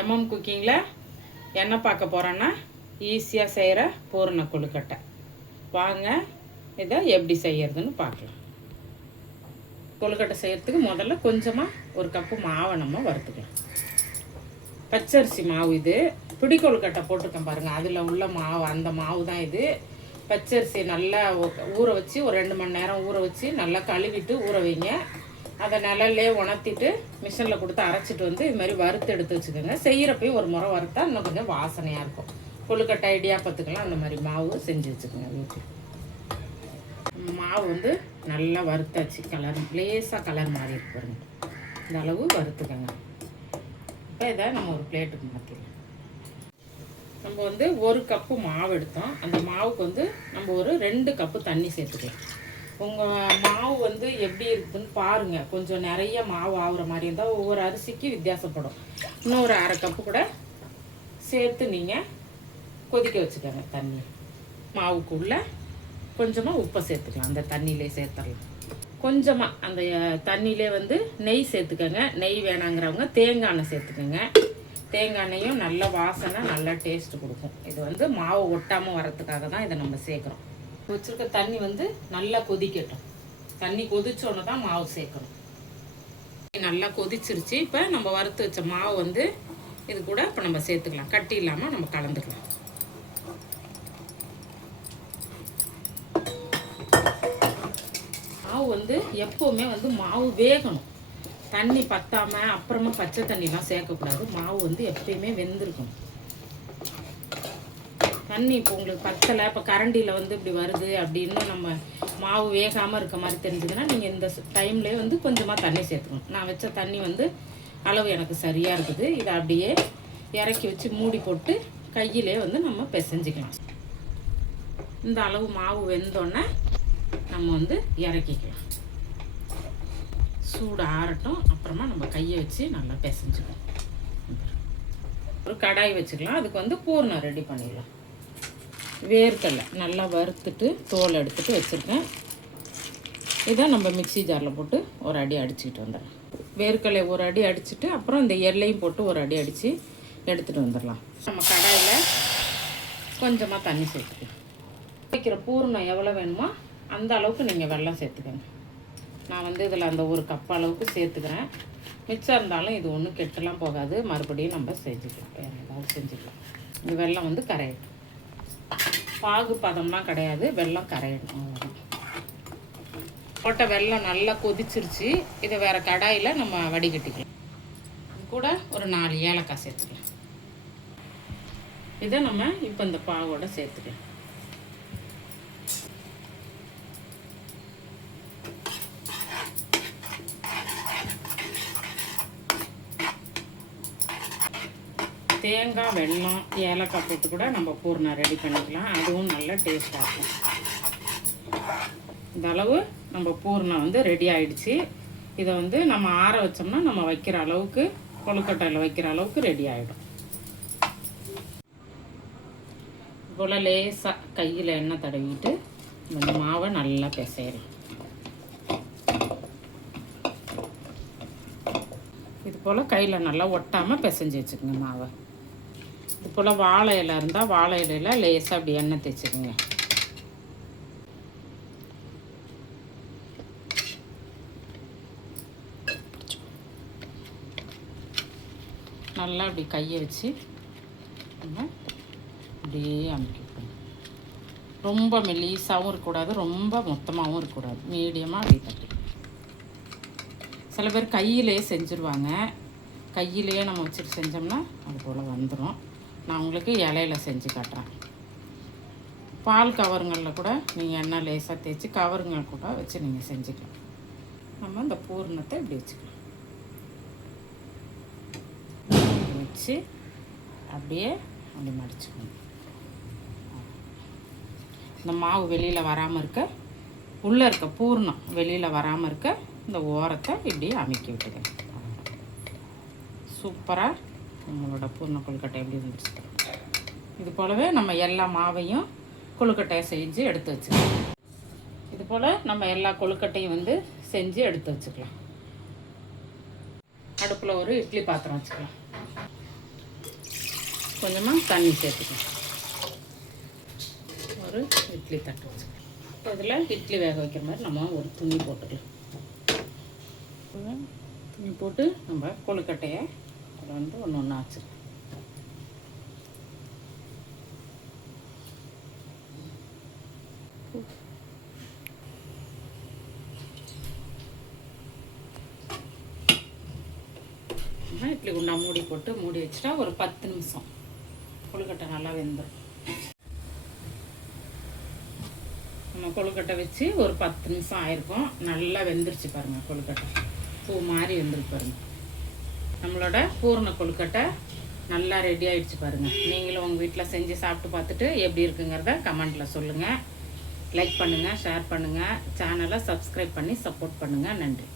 MM குக்கிங்கில் என்ன பார்க்க போகிறோன்னா ஈஸியாக செய்கிற பூரண கொழுக்கட்டை. வாங்க இதை எப்படி செய்கிறதுன்னு பார்க்கலாம். கொழுக்கட்டை செய்கிறதுக்கு முதல்ல கொஞ்சமாக ஒரு கப்பு மாவை நம்ம வறுத்துக்கலாம். பச்சரிசி மாவு இது. பிடி கொழுக்கட்டை போட்டிருக்கேன் பாருங்கள் அதில் உள்ள மாவு அந்த மாவு தான் இது. பச்சரிசி நல்லா ஊற வச்சு ஒரு ரெண்டு மணி நேரம் ஊற வச்சு நல்லா கழுவிட்டு ஊற வைங்க. அதை நிழல்லே உணர்த்திட்டு மிஷினில் கொடுத்து அரைச்சிட்டு வந்து இது மாதிரி வறுத்து எடுத்து வச்சுக்கோங்க. செய்கிறப்பையும் ஒரு முறை வறுத்தா இன்னும் கொஞ்சம் வாசனையாக இருக்கும். கொழுக்கட்டை இடியாப்பத்துக்கெல்லாம் அந்த மாதிரி மாவு செஞ்சு வச்சுக்கோங்க வீட்டில். மாவு வந்து நல்லா வறுத்தாச்சு. கலர் லேசாக கலர் மாறி இருக்கு பாருங்க. இந்த அளவு வறுத்துக்கோங்க. இப்போ இதை நம்ம ஒரு பிளேட்டுக்கு மாற்றிடலாம் நம்ம வந்து ஒரு கப்பு மாவு எடுத்தோம். அந்த மாவுக்கு வந்து நம்ம ஒரு ரெண்டு கப்பு தண்ணி சேர்த்துக்கலாம். உங்கள் மாவு வந்து எப்படி இருக்குதுன்னு பாருங்கள் கொஞ்சம் நிறைய மாவு ஆகுற மாதிரி இருந்தால் ஒவ்வொரு அரிசிக்கு வித்தியாசப்படும். இன்னும் ஒரு அரை கப்பு கூட சேர்த்து நீங்கள் கொதிக்க வச்சுக்கோங்க தண்ணி. மாவுக்குள்ளே கொஞ்சமாக உப்பை சேர்த்துக்கலாம். அந்த தண்ணியிலே சேர்த்துடலாம். கொஞ்சமாக அந்த தண்ணியிலே வந்து நெய் சேர்த்துக்கோங்க. நெய் வேணாங்கிறவங்க தேங்காய் எண்ணெய் சேர்த்துக்கோங்க. தேங்காய் எண்ணெயும் நல்ல வாசனை நல்லா டேஸ்ட் கொடுக்கும். இது வந்து மாவு ஒட்டாமல் வரத்துக்காக தான் இதை நம்ம சேர்க்குறோம். வச்சுருக்க தண்ணி வந்து நல்லா கொதிக்கட்டும். தண்ணி கொதிச்சோன்னு தான் மாவு சேர்க்கணும். நல்லா கொதிச்சிருச்சு. இப்போ நம்ம வறுத்து வச்ச மாவு வந்து இது கூட இப்போ நம்ம சேர்த்துக்கலாம். கட்டி இல்லாமல் நம்ம கலந்துக்கலாம். மாவு வந்து எப்போவுமே வந்து மாவு வேகணும். தண்ணி பத்தாமல் அப்புறமா பச்சை தண்ணிலாம் சேர்க்கக்கூடாது. மாவு வந்து எப்பயுமே வெந்திருக்கணும். தண்ணி இப்போ உங்களுக்கு பத்தலை இப்போ கரண்டியில் வந்து இப்படி வருது அப்படின்னு நம்ம மாவு வேகாமல் இருக்க மாதிரி தெரிஞ்சதுன்னா நீங்கள் இந்த டைம்லேயே வந்து கொஞ்சமாக தண்ணி சேர்த்துக்கணும். நான் வச்ச தண்ணி வந்து அளவு எனக்கு சரியாக இருக்குது. இதை அப்படியே இறக்கி வச்சு மூடி போட்டு கையிலே வந்து நம்ம பிசைஞ்சிக்கலாம். இந்த அளவு மாவு வெந்தோடனே நம்ம வந்து இறக்கிக்கலாம். சூடு ஆறட்டும். அப்புறமா நம்ம கையை வச்சு நல்லா பிசைஞ்சுக்கலாம். ஒரு கடாய் வச்சுக்கலாம். அதுக்கு வந்து பூர்ணம் ரெடி பண்ணிடலாம். வேர்க்கடலை நல்லா வறுத்துட்டு தோல் எடுத்துகிட்டு வச்சுருக்கேன். இதை நம்ம மிக்ஸி ஜாரில் போட்டு ஒரு அடி அடிச்சுக்கிட்டு வந்துடுறேன் வேர்க்கடலை ஒரு அடி அடிச்சுட்டு அப்புறம் இந்த எல்லையும் போட்டு ஒரு அடி அடித்து எடுத்துகிட்டு வந்துடலாம். நம்ம கடாயில் கொஞ்சமாக தண்ணி சேர்த்துக்கலாம். வைக்கிற பூர்ணம் எவ்வளோ வேணுமோ அந்த அளவுக்கு நீங்கள் வெல்லம் சேர்த்துக்கோங்க. நான் வந்து இதில் அந்த ஒரு கப் அளவுக்கு சேர்த்துக்கிறேன். மிச்சம் இருந்தாலும் இது ஒன்றும் கெட்டலாம் போகாது. மறுபடியும் நம்ம செஞ்சுக்கலாம். வேறு ஏதாவது செஞ்சுக்கலாம். இந்த வெள்ளம் வந்து கரையட்டும். பாகு பதம்லாம் கிடையாது. வெல்லம் கரையணும். போட்ட வெல்லம் நல்லா கொதிச்சிருச்சு. இதை வேறு கடாயில் நம்ம வடிகட்டிக்கலாம். கூட ஒரு நாலு ஏலக்காய் சேர்த்துக்கலாம். இதை நம்ம இப்போ இந்த பாவோட சேர்த்துக்கலாம். தேங்காய் வெல்லம் ஏலக்காய் போட்டு கூட நம்ம பூர்ணம் ரெடி பண்ணிக்கலாம். அதுவும் நல்ல டேஸ்டாக இருக்கும். இந்த அளவு நம்ம பூர்ணம் வந்து ரெடி ஆயிடுச்சு. இதை வந்து நம்ம ஆற வச்சோம்னா நம்ம வைக்கிற அளவுக்கு கொழுக்கட்டையில் வைக்கிற அளவுக்கு ரெடி ஆகிடும் போல் லேசாக கையில் எண்ணெய் தடவிட்டு இந்த மாவை நல்லா பிசையலாம் இது போல் கையில் நல்லா ஒட்டாமல் பிசைஞ்சு வச்சுக்கோங்க மாவை. இது போல் வாழை இலை இருந்தால் வாழை இலையில லேசாக அப்படி எண்ணெய் தேய்ச்சிக்கோங்க நல்லா அப்படி கையை வச்சு நம்ம அப்படியே அமைக்கணும் ரொம்ப மெலீஸாகவும் இருக்கக்கூடாது ரொம்ப மொத்தமாகவும் இருக்கக்கூடாது. மீடியமாக அப்படியே தட்டி சில பேர் கையிலே செஞ்சுருவாங்க. கையிலேயே நம்ம வச்சுட்டு செஞ்சோம்னா அது போல் வந்துடும் நான் உங்களுக்கு இலையில செஞ்சு காட்டுறேன். பால் கவருங்களில் கூட நீங்கள் எண்ணெய் லேசாக தேய்ச்சி கவருங்கள் கூட வச்சு நீங்கள் செஞ்சுக்கலாம். நம்ம இந்த பூர்ணத்தை இப்படி வச்சுக்கலாம். வச்சு அப்படியே அப்படி மடிச்சுக்கணும். இந்த மாவு வெளியில் வராமல் இருக்க உள்ளே இருக்க பூர்ணம் வெளியில் வராமல் இருக்க இந்த ஓரத்தை இப்படி அமைக்கி விட்டுக்கணும் சூப்பராக நம்மளோட பூர்ண கொழுக்கட்டை எப்படி வந்துருச்சு இது போலவே நம்ம எல்லா மாவையும் கொழுக்கட்டையை செஞ்சு எடுத்து வச்சுக்கலாம். இது போல் நம்ம எல்லா கொழுக்கட்டையும் வந்து செஞ்சு எடுத்து வச்சுக்கலாம். அடுப்பில் ஒரு இட்லி பாத்திரம் வச்சுக்கலாம். கொஞ்சமாக தண்ணி சேர்த்துக்கலாம். ஒரு இட்லி தட்டு வச்சுக்கலாம். இதில் இட்லி வேக வைக்கிற மாதிரி நம்ம ஒரு துணி போட்டுக்கலாம். துணி போட்டு நம்ம கொழுக்கட்டையை அதில் வந்து ஒன்று ஒன்றா ஆச்சு இட்லி குண்டா மூடி போட்டு மூடி வச்சுட்டா ஒரு பத்து நிமிஷம். கொழுக்கட்டை நல்லா வெந்துடும் நம்ம கொழுக்கட்டை வச்சு ஒரு பத்து நிமிஷம் ஆயிருக்கும். நல்லா வெந்துருச்சு பாருங்க கொழுக்கட்டை. பூ மாதிரி வெந்துருக்கு பாருங்க. நம்மளோட பூர்ண கொழுக்கட்டை நல்லா ரெடி ஆயிடுச்சு பாருங்கள் நீங்களும் உங்கள் வீட்டில் செஞ்சு சாப்பிட்டு பார்த்துட்டு எப்படி இருக்குங்கிறத கமெண்ட்டில் சொல்லுங்கள் லைக் பண்ணுங்கள் ஷேர் பண்ணுங்கள் சேனலை சப்ஸ்கிரைப் பண்ணி சப்போர்ட் பண்ணுங்கள் நன்றி.